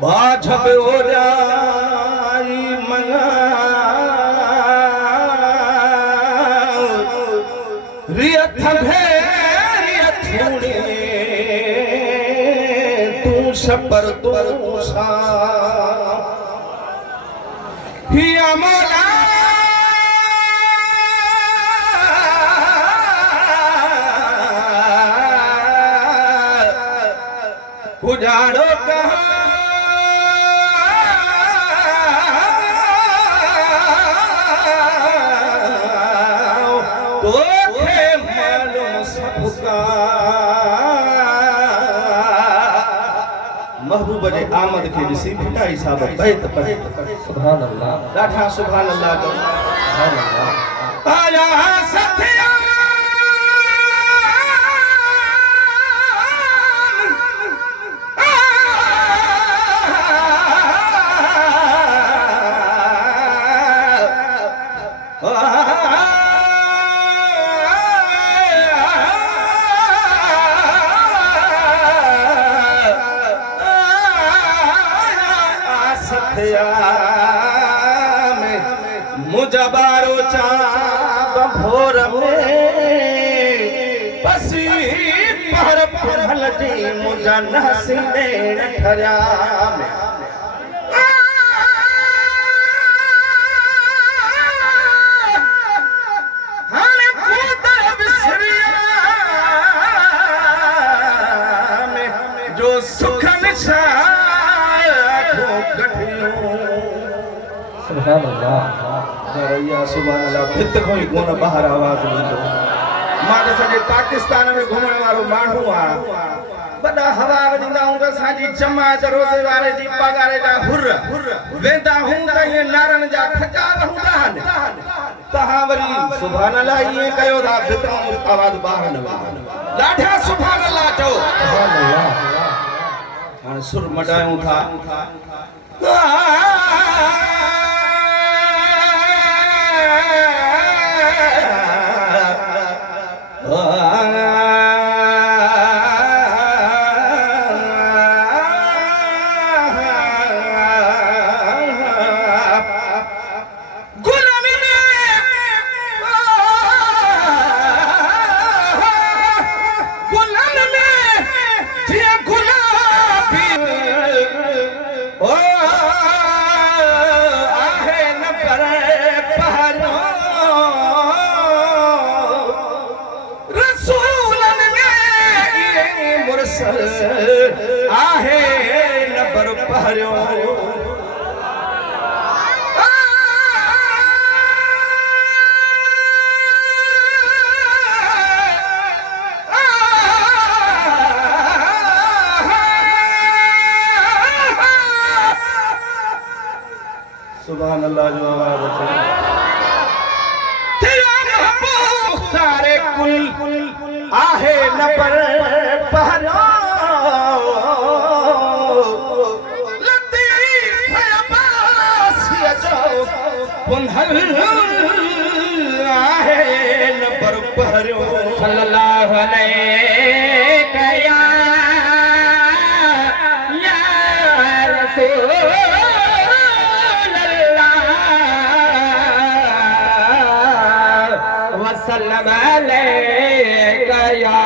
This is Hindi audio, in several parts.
बाझब हो जाई मंगा रियथ भेरियथ तू सपर तू सा हिया मौला उजाड़ो कहाँ तो थे मालूम सबका महबूब जे आमद के ॾिसी भिटाई साहब बैत पढ़े सुभान अल्लाह ॾाढा सुभान अल्लाह जो सुभान अल्लाह आया सथिया मुजबारो चाब भोर में पसी पर पढ़ल जी मुजा नसीने ठरिया में हाने खुदा बिसरिया में जो सुख निशाखो कठियो सुभान अल्लाह रैया सुभान अल्लाह भित खों ई कोन बाहर आवाज ईंदो मां त सॼे पाकिस्तान में घुमण वारो माण्हू आ वॾा हवा ॾींदा हूं त असांजी जमात रोज़े वारे जी पगार जा हुर वेंदा हूं त इहे नारन जा खजा रहंदा आहिनि तव्हां वरी सुभान अल्लाह इएं कयो था भित खों आवाज ॿाहिरि न वेंदी ॾाढा सुभान अल्लाह चओ सुभान अल्लाह हाणे सुर मटायूं था आहे नबर पहरियो सुभान अल्लाह जो आवाज अचे तेरा महबूब तारे कुल आहे नबर पहरियो आहे नबर पहरियो सल्लल्लाहु अलैहि या रसूल अल्लाह वसल्लम अलैका या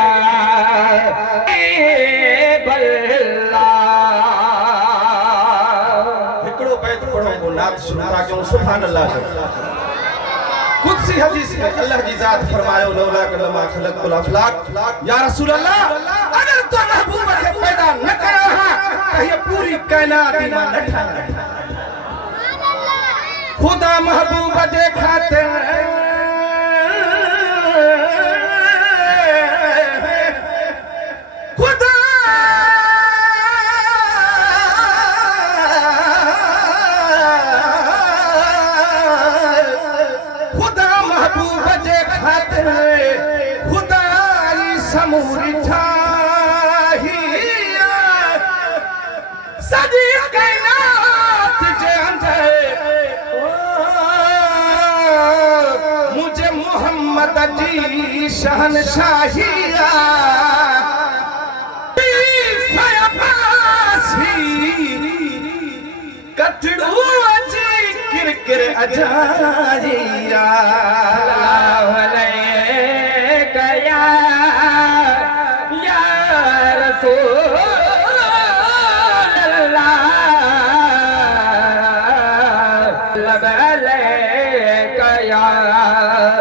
हिकिड़ो बैत पढ़ो को नात शुरू था कयूं सुभान अल्लाह कुदसी हदीस में अल्लाह जी ज़ात फरमायो लौला कलमा खलक़ुल अफलाक या रसूल अल्लाह अगर तो महबूब के पैदा न करा हा तो ये पूरी कायनात में न ठाना खुदा महबूब जे खातिर खुदा खुदाई समूरी ठाहिया सजी कायनात जे अंदर मुझे मोहम्मद जी शहनशाहिया अठड़ू अची किरकिर अजाजीरा